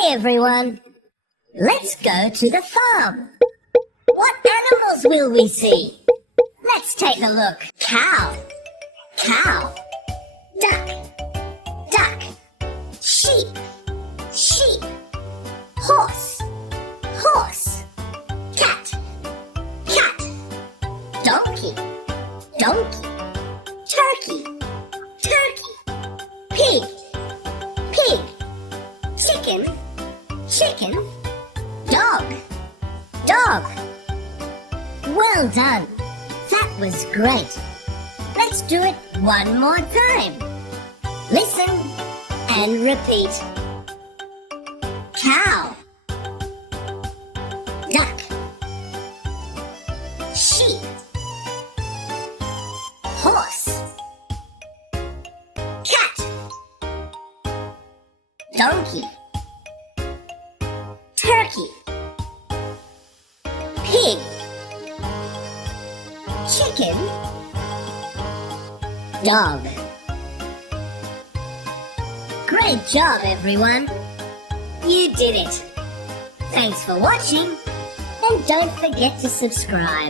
Hey everyone, let's go to the farm. What animals will we see? Let's take a look. Cow, cow. Duck, duck. Sheep, sheep. Horse, horse. Cat, cat. Donkey, donkey. Turkey, turkey. Pig, pig. Chicken, chicken. Dog, dog. Well done. That was great. Let's do it one more time. Listen and repeat. Cow, duck, sheep, horse, cat, donkey, turkey, pig, chicken, dog. Great job, everyone. You did it. Thanks for watching, and don't forget to subscribe.